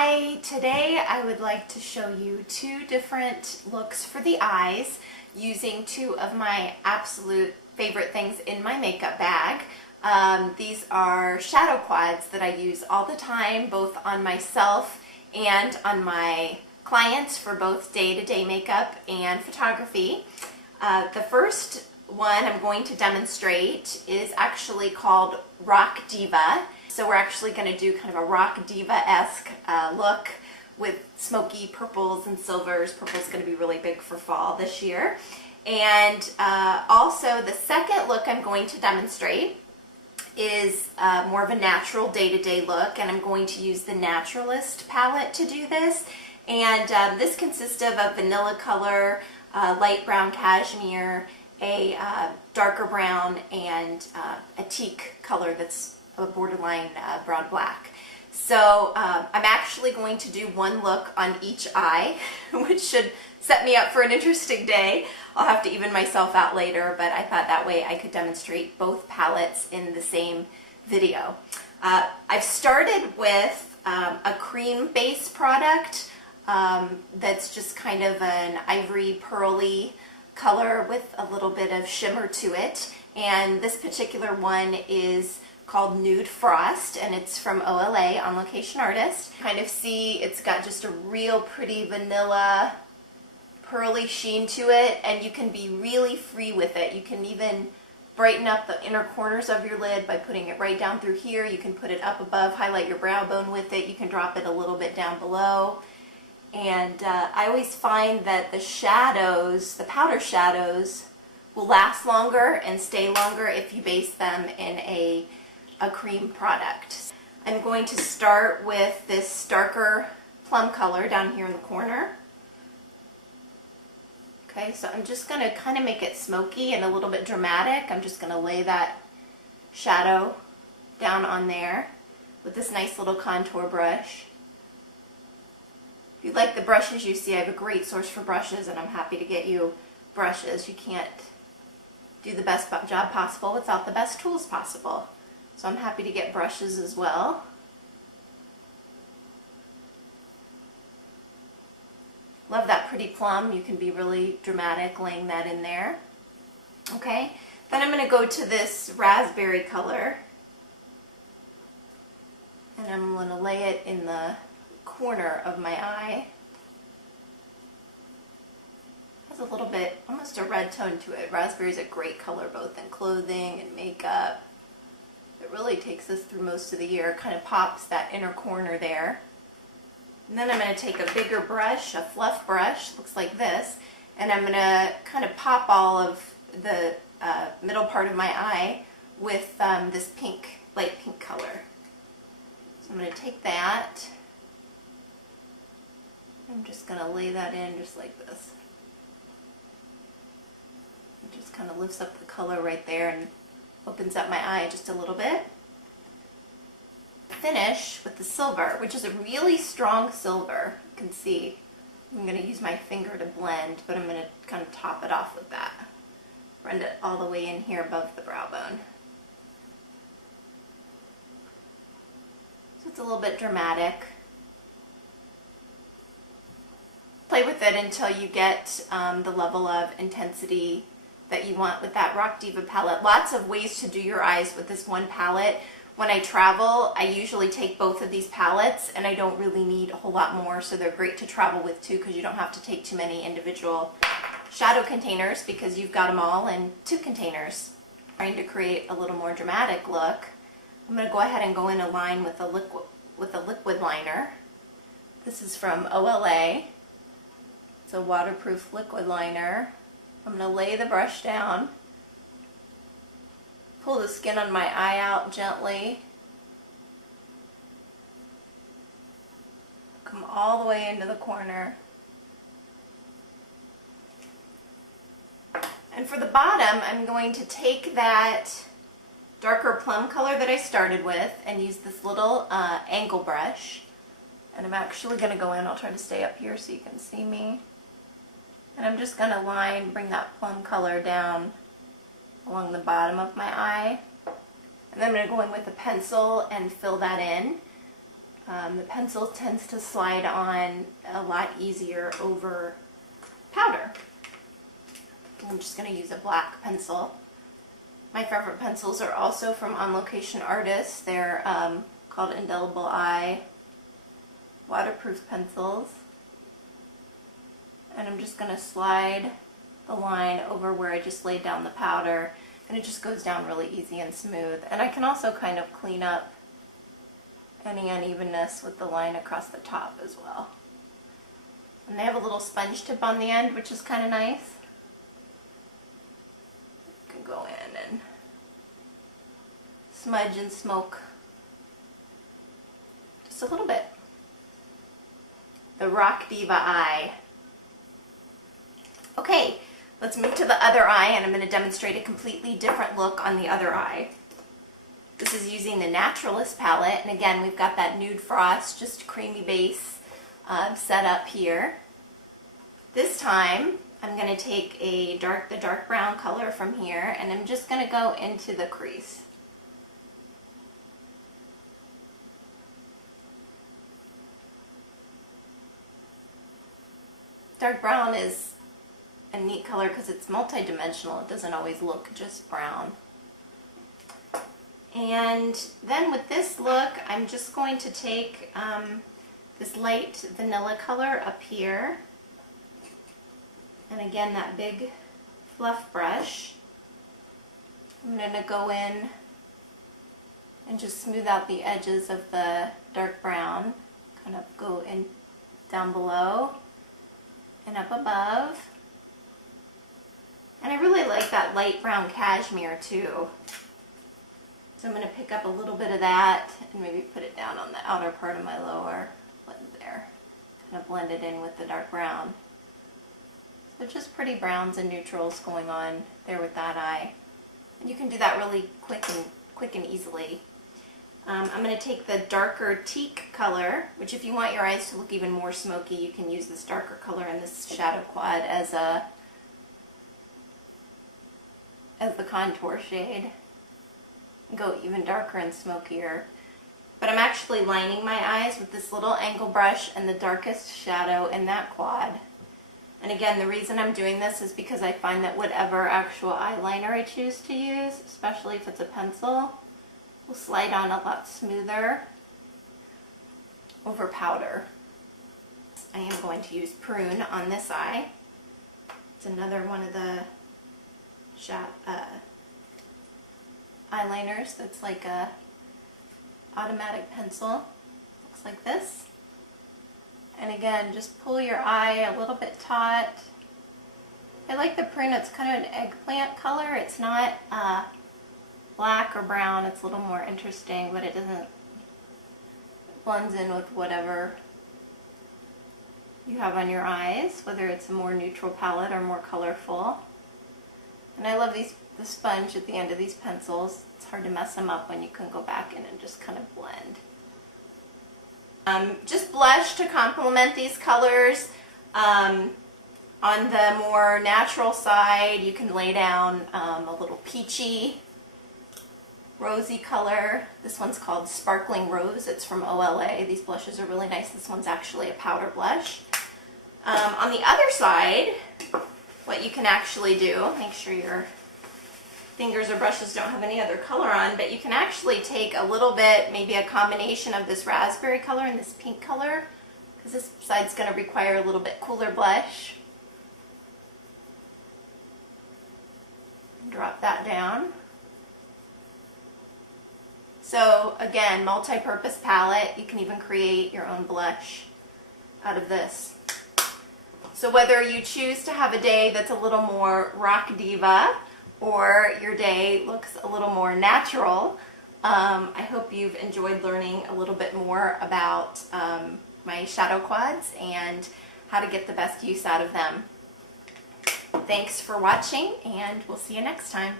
Hi, today I would like to show you two different looks for the eyes using two of my absolute favorite things in my makeup bag. These are shadow quads that I use all the time, both on myself and on my clients for both day-to-day makeup and photography. The first one I'm going to demonstrate is actually called Rock Diva. So we're actually going to do kind of a Rock Diva-esque look with smoky purples and silvers. Purple's going to be really big for fall this year. And also the second look I'm going to demonstrate is more of a natural day-to-day look, and I'm going to use the Naturalist palette to do this. And this consists of a vanilla color, light brown cashmere, a darker brown, and a teak color that's a borderline brown black. So I'm actually going to do one look on each eye, which should set me up for an interesting day. I'll have to even myself out later, but I thought that way I could demonstrate both palettes in the same video. I've started with a cream base product that's just kind of an ivory pearly color with a little bit of shimmer to it, and this particular one is called Nude Frost, and it's from OLA, On Location Artist. Kind of see it's got just a real pretty vanilla pearly sheen to it, and you can be really free with it. You can even brighten up the inner corners of your lid by putting it right down through here. You can put it up above, highlight your brow bone with it. You can drop it a little bit down below. And I always find that the shadows, the powder shadows, will last longer and stay longer if you base them in a cream product. I'm going to start with this darker plum color down here in the corner. Okay, so I'm just going to kind of make it smoky and a little bit dramatic. I'm just going to lay that shadow down on there with this nice little contour brush. If you like the brushes you see, I have a great source for brushes, and I'm happy to get you brushes. You can't do the best job possible without the best tools possible. So I'm happy to get brushes as well. Love that pretty plum. You can be really dramatic laying that in there. Okay, then I'm going to go to this raspberry color, and I'm going to lay it in the corner of my eye. Has a little bit, almost a red tone to it. Raspberry is a great color both in clothing and makeup. It really takes us through most of the year. Kind of pops that inner corner there. And then I'm going to take a bigger brush, a fluff brush, looks like this, and I'm going to kind of pop all of the middle part of my eye with this pink, light pink color. So I'm going to take that. I'm just going to lay that in just like this. It just kind of lifts up the color right there and opens up my eye just a little bit. Finish with the silver, which is a really strong silver. You can see I'm going to use my finger to blend, but I'm going to kind of top it off with that. Blend it all the way in here above the brow bone. So it's a little bit dramatic. Play with it until you get the level of intensity that you want with that Rock Diva palette. Lots of ways to do your eyes with this one palette. When I travel, I usually take both of these palettes, and I don't really need a whole lot more, so they're great to travel with too, because you don't have to take too many individual shadow containers because you've got them all in two containers. Trying to create a little more dramatic look, I'm going to go ahead and go in a line with a liquid liner. This is from OLA. It's a waterproof liquid liner. I'm going to lay the brush down, pull the skin on my eye out gently, come all the way into the corner. And for the bottom, I'm going to take that darker plum color that I started with and use this little angle brush. And I'm actually going to go in, I'll try to stay up here so you can see me. And I'm just going to bring that plum color down along the bottom of my eye. And then I'm going to go in with a pencil and fill that in. The pencil tends to slide on a lot easier over powder. I'm just going to use a black pencil. My favorite pencils are also from On Location Artists. They're called Indelible Eye waterproof pencils. And I'm just going to slide the line over where I just laid down the powder, and it just goes down really easy and smooth. And I can also kind of clean up any unevenness with the line across the top as well. And they have a little sponge tip on the end, which is kind of nice. You can go in and smudge and smoke just a little bit. The Rock Diva eye. Okay, let's move to the other eye, and I'm going to demonstrate a completely different look on the other eye. This is using the Naturalist palette, and again, we've got that Nude Frost, just creamy base set up here. This time, I'm going to take the dark brown color from here, and I'm just going to go into the crease. Dark brown is a neat color because it's multi-dimensional. It doesn't always look just brown. And then with this look, I'm just going to take this light vanilla color up here. And again, that big fluff brush. I'm going to go in and just smooth out the edges of the dark brown. Kind of go in down below and up above. And I really like that light brown cashmere too. So I'm going to pick up a little bit of that and maybe put it down on the outer part of my lower lid there. Kind of blend it in with the dark brown. So just pretty browns and neutrals going on there with that eye. And you can do that really quick and easily. I'm going to take the darker teak color, which if you want your eyes to look even more smoky, you can use this darker color in this shadow quad as the contour shade. Go even darker and smokier. But I'm actually lining my eyes with this little angle brush and the darkest shadow in that quad. And again, the reason I'm doing this is because I find that whatever actual eyeliner I choose to use, especially if it's a pencil, will slide on a lot smoother over powder. I am going to use Prune on this eye. It's another one of the eyeliners that's like a automatic pencil. Looks like this. And again, just pull your eye a little bit taut. I like the Prune. It's kind of an eggplant color. It's not black or brown. It's a little more interesting, but it blends in with whatever you have on your eyes, whether it's a more neutral palette or more colorful. And I love the sponge at the end of these pencils. It's hard to mess them up when you can go back in and just kind of blend. Just blush to complement these colors. On the more natural side, you can lay down a little peachy, rosy color. This one's called Sparkling Rose. It's from OLA. These blushes are really nice. This one's actually a powder blush. On the other side, what you can actually do, make sure your fingers or brushes don't have any other color on, but you can actually take a little bit, maybe a combination of this raspberry color and this pink color, because this side's going to require a little bit cooler blush. Drop that down. So again, multi-purpose palette. You can even create your own blush out of this. So whether you choose to have a day that's a little more rock diva or your day looks a little more natural, I hope you've enjoyed learning a little bit more about my shadow quads and how to get the best use out of them. Thanks for watching, and we'll see you next time.